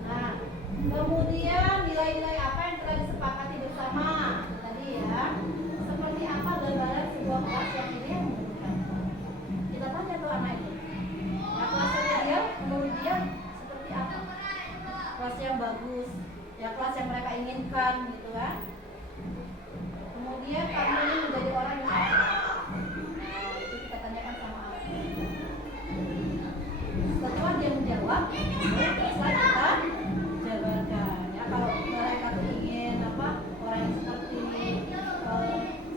Nah, kemudian nilai-nilai apa yang telah disepakati bersama tadi ya, seperti apa gambaran sebuah kelas yang ini yang menunjukkan. Kita tanya tuh anak itu, nah kelasnya dia menurut dia seperti apa, kelas yang bagus ya, kelas yang mereka inginkan gitu kan. Kemudian kamu ini menjadi orang yang itu kita tanyakan sama aku. Setelah dia menjawab, bisa kita jabarkan ya, kalau mereka tuh ingin apa, orang yang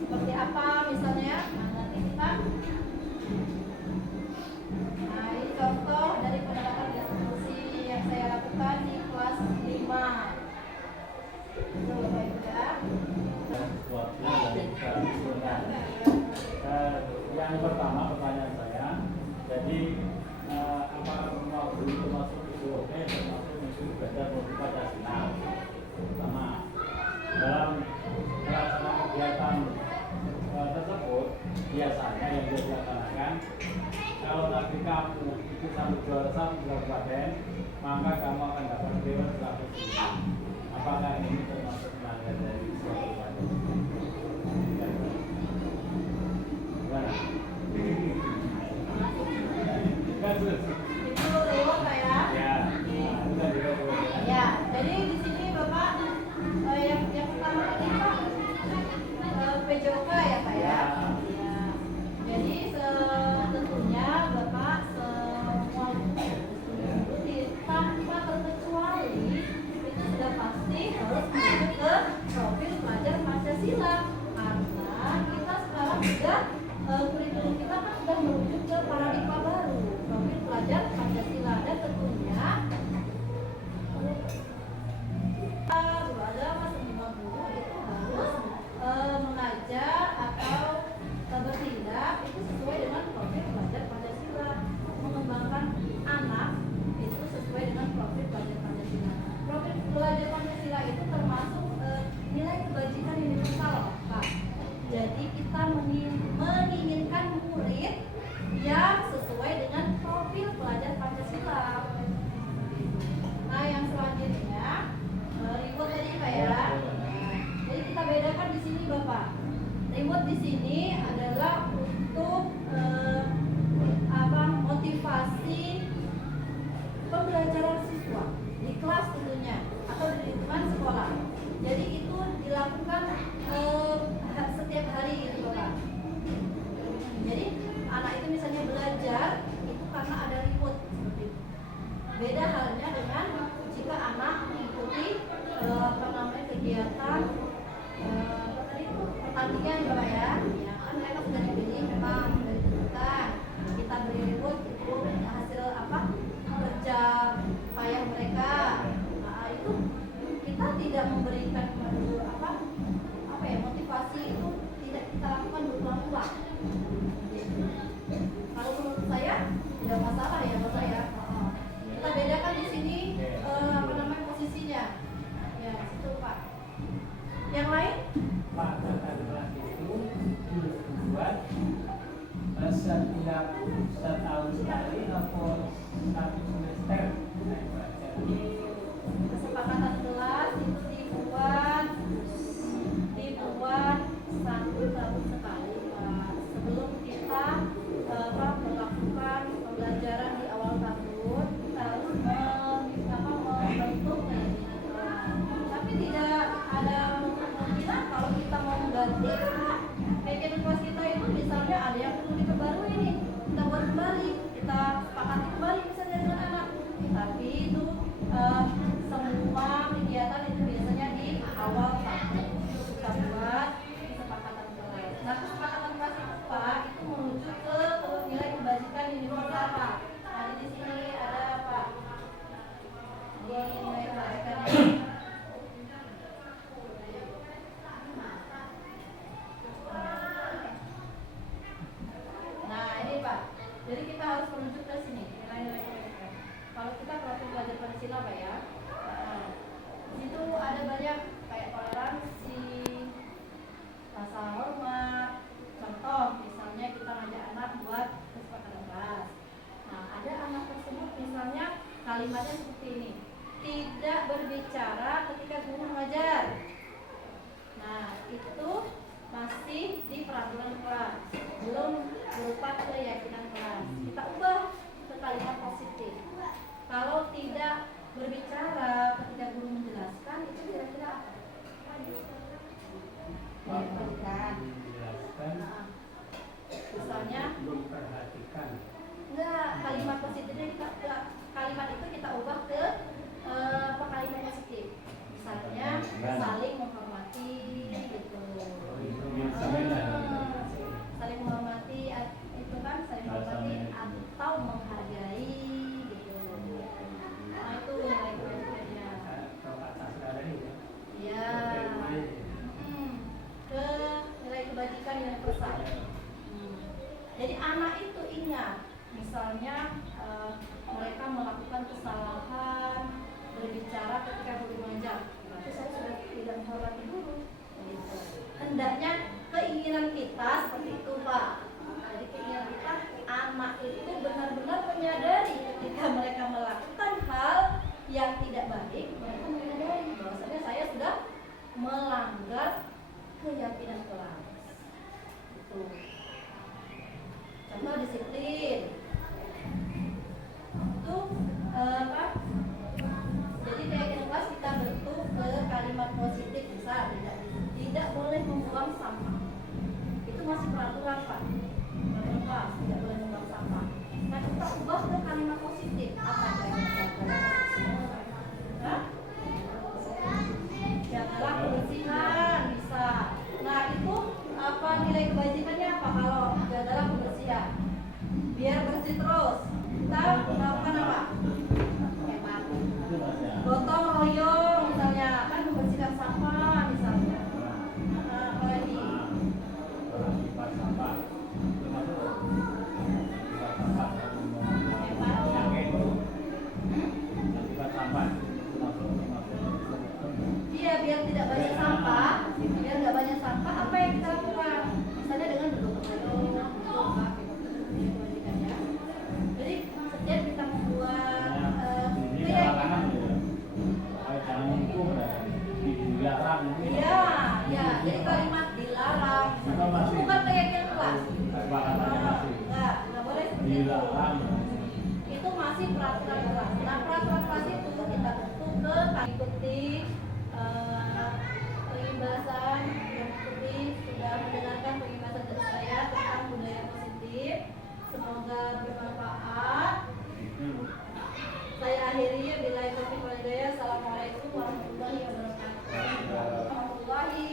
seperti apa misalnya. Nah, nanti kita, nah ini contoh dari pendekatan restitusi yang saya lakukan di kelas 5. Itu Bapak Ibu ya. Yang pertama pertanyaan saya, jadi apakah semua guru itu masuk ISOP termasuk mencuri belajar Pancasila? Pertama, dalam melaksanakan kegiatan tersebut biasanya yang dilaksanakan, kalau nanti kamu itu sampai juara satu kabupaten, maka kamu akan dapat dewan 100.000. Apakah ini termasuk melanggar dari suatu kabupaten? Itu reward Pak ya. Ya, jadi di sini Bapak yang pertama tadi Pak PJOK ya Pak ya. Ya. Jadi tentunya Bapak semua mengikuti tanpa terkecuali itu sudah pasti harus masuk ke profil pelajar Pancasila, karena kita sekarang sudah kurikulum kita kan sudah merujuk ke paradigma baru, profil pelajar setiap setahun sekali atau satu semester naik pelajar? Kesepakatan kelas itu dibuat satu tahun sekali, Pak. Sebelum kita melakukan pembelajaran di awal tahun, kita harus membentuk keyakinan kelas. Tapi tidak ada kemungkinan kalau kita mau mengganti keyakinan kelas kita itu, misalnya ada yang perlu diperbarui nih, kita buat kembali, kita sepakati kembali misalnya dengan anak. Tapi itu semua kegiatan itu biasanya di awal tahun kita buat kesepakatan kelas. Nah, kesepakatan kelas itu, Pak, itu menuju ke nilai kebajikan universal, Pak. Nah, di sini ada, Pak, ini nilai kebajikannya. Nah, ini, Pak, jadi kita harus menuju ke sini nilai-nilai kebajikan. Kalau kita perhatikan belajar Pancasila, Pak, ya, di situ ada banyak kayak toleransi, rasa hormat. Contoh, misalnya kita ngajak anak buat kesepakatan kelas. Nah, ada anak tersebut misalnya kalimatnya seperti ini: tidak berbicara ketika guru mengajar. Nah, itu masih di peraturan kelas, belum berupa keyakinan kelas. Kita ubah ke kalimat positif. Kalau tidak berbicara ketika guru menjelaskan, itu kira-kira apa? Menjelaskan. Misalnya, Memperhatikan. enggak, kalimat positifnya kalimat itu kita ubah ke kalimat positif. Misalnya, saling menghormati, gitu. Saling menghormati itu kan saling menghormati atau menghargai, gitu. Nah, itu nilai kebajikannya. Kalau kata sekarang ini Iya. Ke nilai kebajikan universal. Jadi anak itu ingat, misalnya mereka melakukan kesalahan berbicara ketika guru mengajar, berarti saya sudah tidak menghormati guru. Gitu. Hendaknya keinginan kita seperti itu, Pak. Jadi keinginan kita, anak itu benar-benar menyadari ketika mereka melakukan hal yang tidak baik, mereka menyadari bahwasanya saya sudah melanggar keyakinan kelas. Itu. Contoh disiplin. Itu apa? Jadi keyakinan kelas kita bentuk ke kalimat positif, misal tidak boleh membuang sampah. Itu masih peraturan, Pak. Peraturan kelas tidak boleh membuang sampah. Nah, kita ubah ke kalimat positif. Apa kira-kira? Jagalah kebersihan, bisa. Nah, itu apa nilai kebajikannya apa kalau jagalah kebersihan? Biar bersih terus. Kita melakukan apa? Hemat. Gotong royong misalnya, kan membersihkan sampah misalnya. Apalagi? Iya, biar tidak banyak sampah, biar nggak banyak sampah. Apa yang kita lakukan? Misalnya dengan bergotong royong, jadi setiap kita membuat keyakinan, iya, jadi kalimat dilarang, bukan keyakinan kelas. Nggak boleh seperti itu. Itu masih peraturan kelas. Nah, peraturan kelas itu kita bentuk ke ikuti pengimbasan yang sudah mendengarkan pengimbasan dari saya tentang budaya positif. Semoga bermanfaat. Saya akhiri bila taufiq wal hidayah. Assalamualaikum warahmatullahi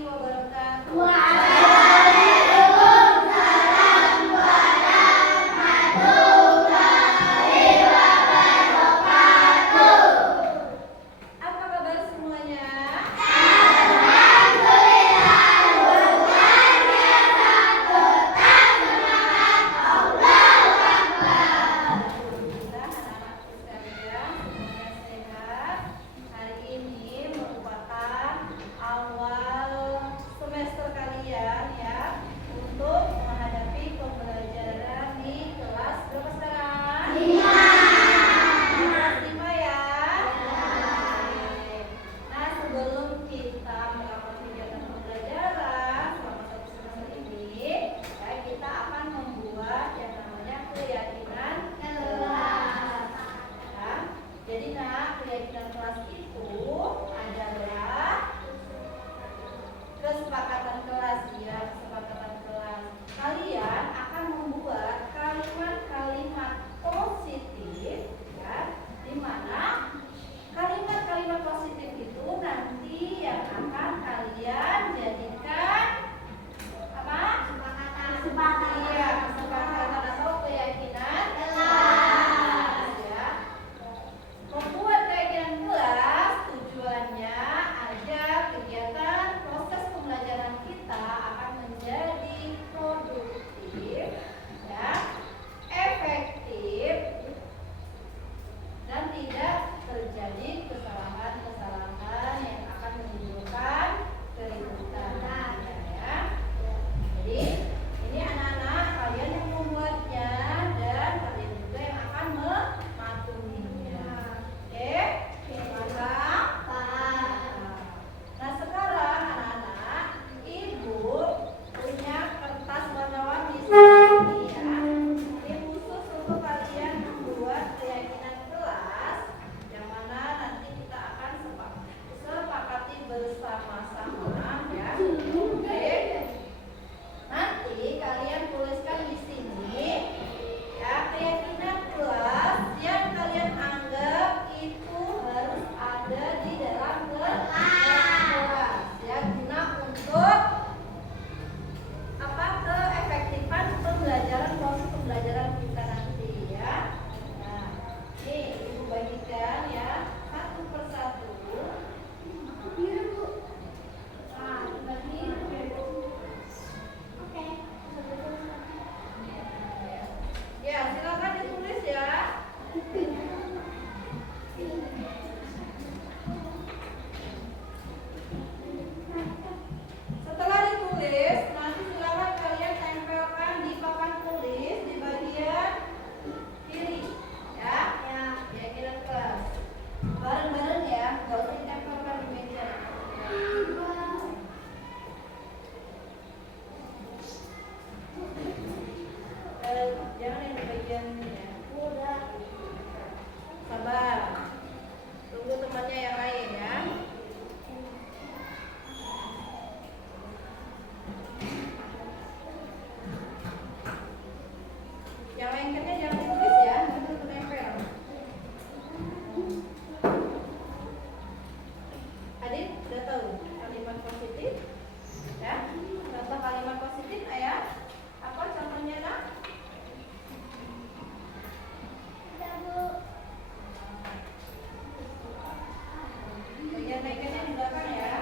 wabarakatuh. Apa kabar semuanya? Alhamdulillah, anak-anakku sekalian, semoga sehat. Hari jangan yang di bagian ini ya. Sabar. Tunggu temannya yang lain ya. Yang lengketnya jangan ditulis ya, nanti menempel. Adit udah tahu kalimat positif? Ya? Contoh kalimat positif ayah. Apa contohnya nak? Bagian lengketnya di belakang ya.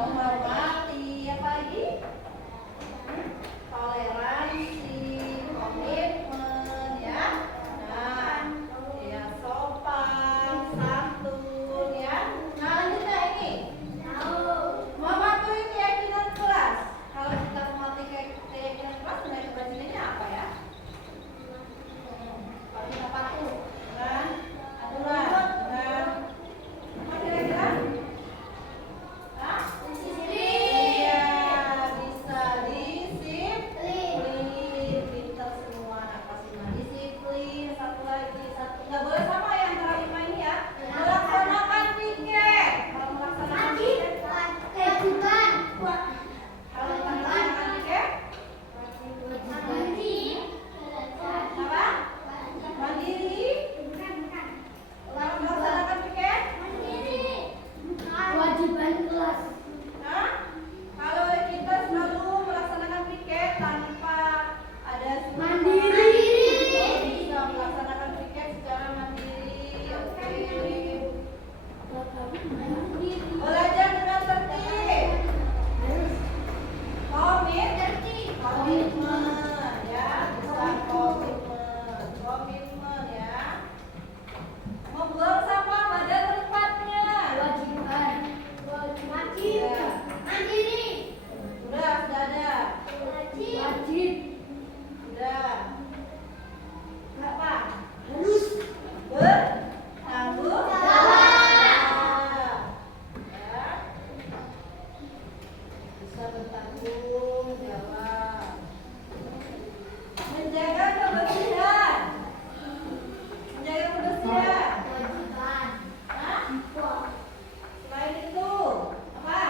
menghormati, apa lagi? Toleransi, komitmen, ya. Nah, ya sopan, santun, ya. Nah, lanjutnya ini. Mematuhi keyakinan kelas. Kalau kita mematuhi keyakinan kelas, nilai kebajikannya apa ya? Kalau kita patuh dengan aturan, dengan apa kira-kira? Hah? Iya, bisa disiplin. Pintar semua anak kelas 5. Disiplin, satu lagi, satu. Nggak boleh sama ya antara 5 ini ya. Melaksanakan piket. Kalau melaksanakan piket, kalau kita melaksanakan piket, apa? Mandiri. Kalau melaksanakan piket, Kewajiban kelas. nah, kalau kita selalu melaksanakan piket tanpa ada Mandiri. bisa melaksanakan piket secara mandiri. Oke. Belajar dengan tertib. Komitmen, ya, bisa komitmen, ya. Membuang sampah pada tempatnya. Kewajiban. Ya. Mandiri. Sudah ada. Wajib. Sudah. Apa? Harus. Bertanggung jawab. Ya. Bisa bertanggung jawab. Menjaga kebersihan. Menjaga kebersihan. Kewajiban. Hah? Selain itu, apa?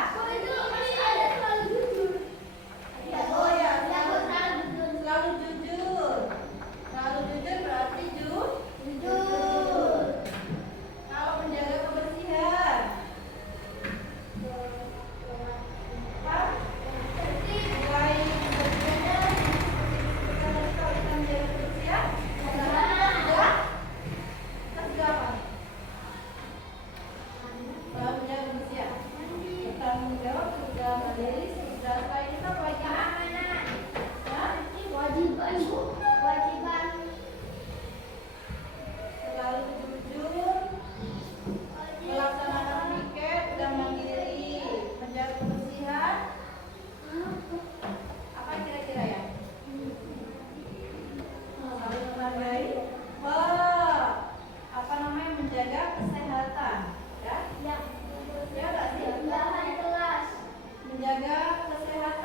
Oh ya, selalu jujur. Selalu jujur berarti jujur. Kalau menjaga kebersihan, apa? Selain kebersihannya, kalau kita menjaga kebersihan, juga apa? Selalu menjaga kebersihan. Bertanggung jawab, sudah mandiri, sudah selain itu apa lagi? Hah? Kewajiban. Kewajiban. Selalu jujur, melaksanakan piket, dan mandiri, menjaga kebersihan. Apa kira-kira ya? Saling menghargai. Apa namanya, menjaga kesehatan, ya? Ya. Ya nggak sih? Kewajiban kelas. Menjaga kesehatan.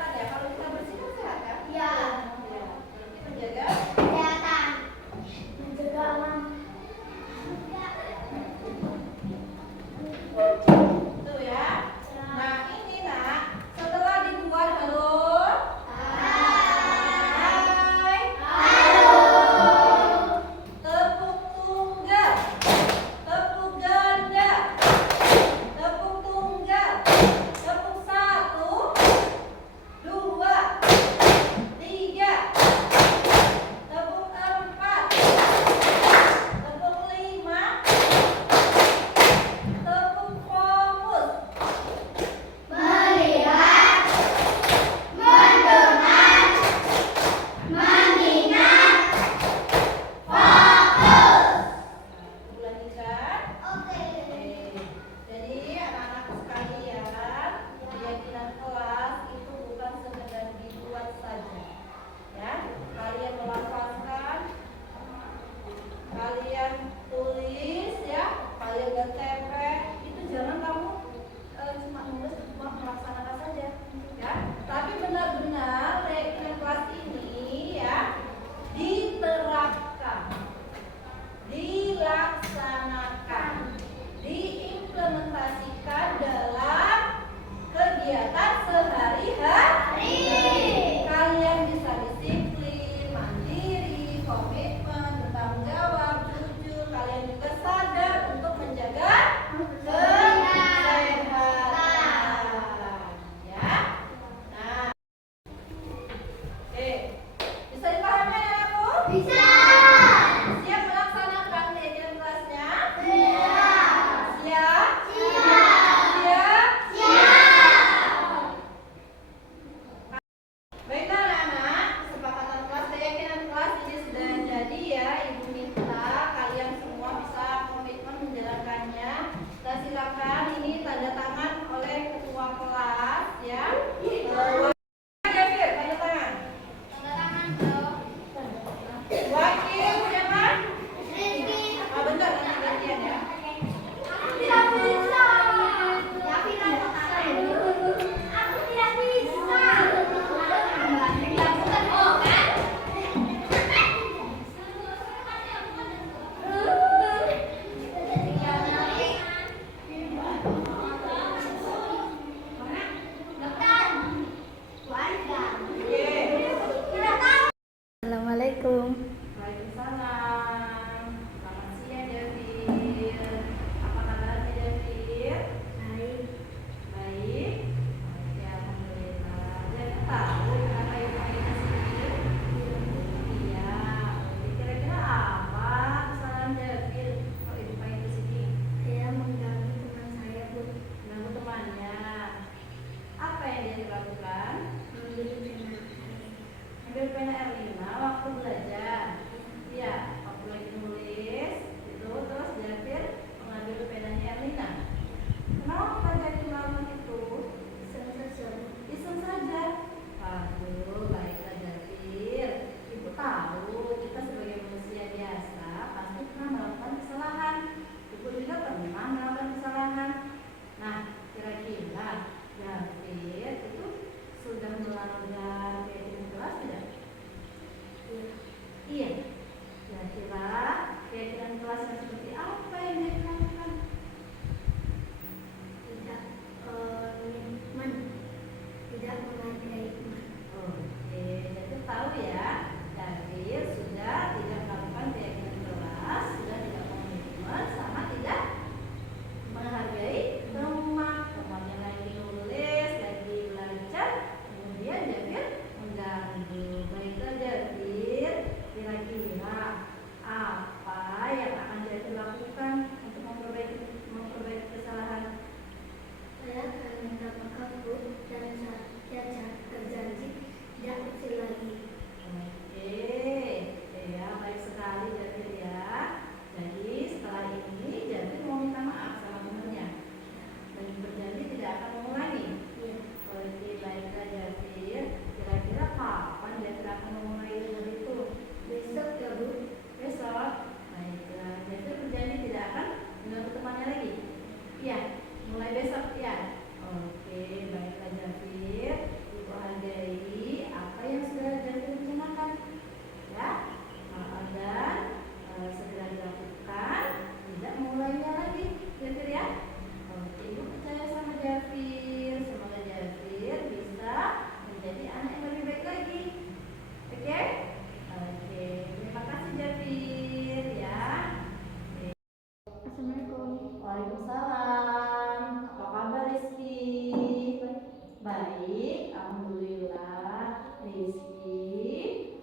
Baik, alhamdulillah. Rizky,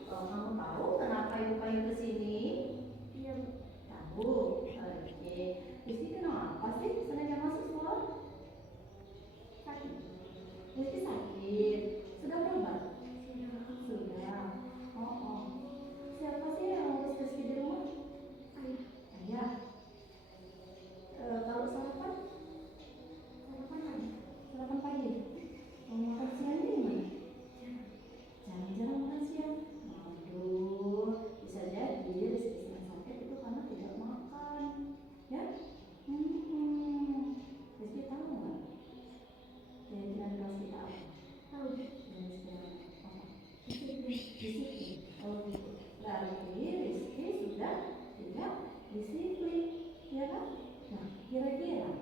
kamu tahu kenapa ibu panggil ke sini? Iya, Bu. Tahu. Oke. Rizky kenapa sih sengaja masuk sekolah? Sakit. Rizky sakit. Sudah berobat? Sudah. Sudah. Oh. Siapa sih yang ngurus Rizky di rumah? Ayah. Ayah. Tahu sarapan? Sarapan lagi. Sarapan pagi. Mau makan siang di mana? Jarang-jarang makan siang. Aduh, bisa jadi Rizky sedang sakit itu karena tidak makan. Ya? Rizky tahu nggak? Keyakinan kelas kita apa? Tahu. Keyakinan apa? Disiplin. Disiplin. Oh gitu. Berarti Rizky sudah tidak disiplin, ya kan? Nah, kira-kira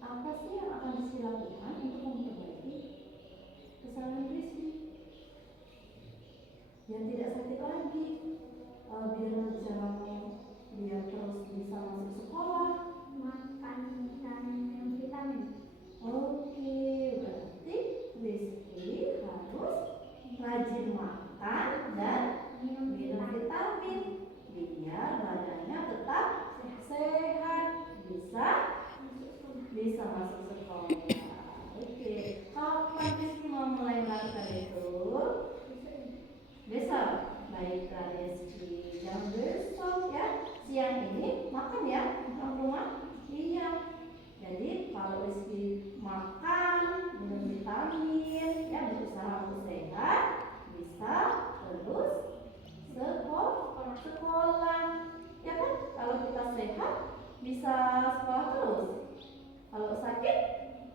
apa sih yang akan Rizky lakukan untuk memperbaiki kesalahan Rizky? Biar tidak sakit lagi, biar terus bisa masuk sekolah. Makan dan minum vitamin. Oke, berarti Rizky harus rajin makan dan minum vitamin biar badannya tetap sehat, bisa masuk sekolah. Oke, kapan Rizky mau mulai melakukan itu? Besok. Baiklah Rizky, jam besok ya. Siang ini makan ya orang rumah. Iya. Jadi kalau Rizky makan, minum vitamin, ya berusaha untuk sehat, bisa terus sekolah. Ya kan? Kalau kita sehat, bisa sekolah terus. Kalau sakit,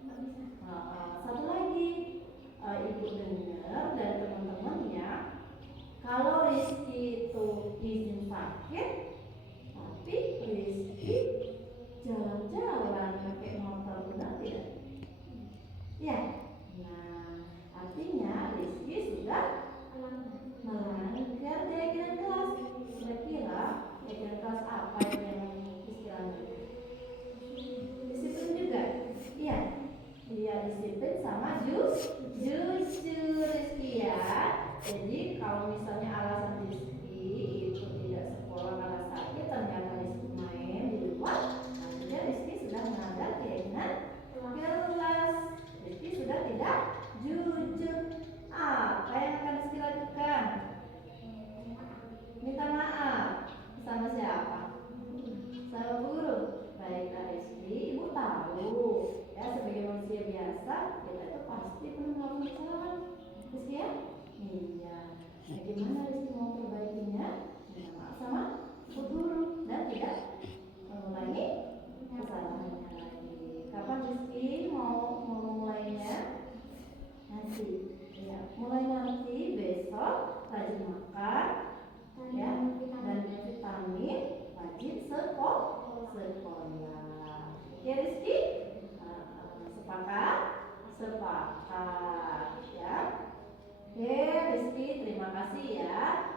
Nggak bisa. satu lagi, ibu dengar dari teman-temannya, kalau Rizky itu izin sakit, tapi Rizky jalan-jalan pakai motor, benar tidak? Ya. Nah, artinya Rizky sudah melanggar keyakinan kelas. Kira-kira keyakinan kelas apa yang Rizky langgar? Disiplin juga? Iya. Iya, disiplin sama jujur Rizky ya. Jadi kalau misalnya alasan Rizky itu tidak sekolah karena sakit, ternyata Rizky main di luar, artinya Rizky sudah melanggar keyakinan kelas. Rizky sudah tidak jujur. Apa yang akan Rizky lakukan? Minta maaf. Sama siapa? Sama guru. Baiklah Rizky, ibu tahu ya, sebagai manusia biasa kita itu pasti pernah melakukan kesalahan. Rizky ya? Iya. Nah, gimana Rizky mau perbaikinya? Minta maaf sama ibu guru dan tidak mengulangi kesalahannya lagi. Kapan Rizky mau memulainya? Nanti. Ya, mulai nanti besok rajin makan ya, dan minum vitamin, rajin sekolah. Ya Rizky? Sepakat? Sepakat ya. Oke Rizky, terima kasih ya.